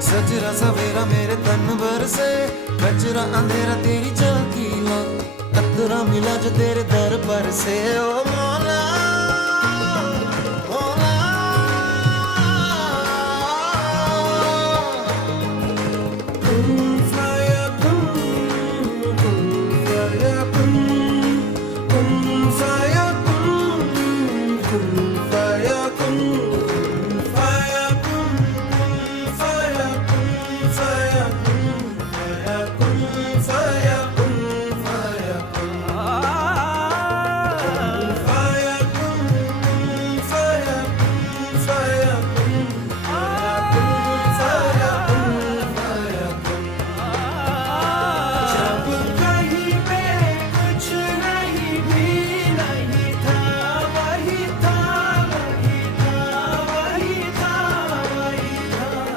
सजरा सवेरा मेरे तन बरसे, कचरा अंधेरा तेरी झांकी ला, अतरा मिला जो तेरे दर पर से। ओ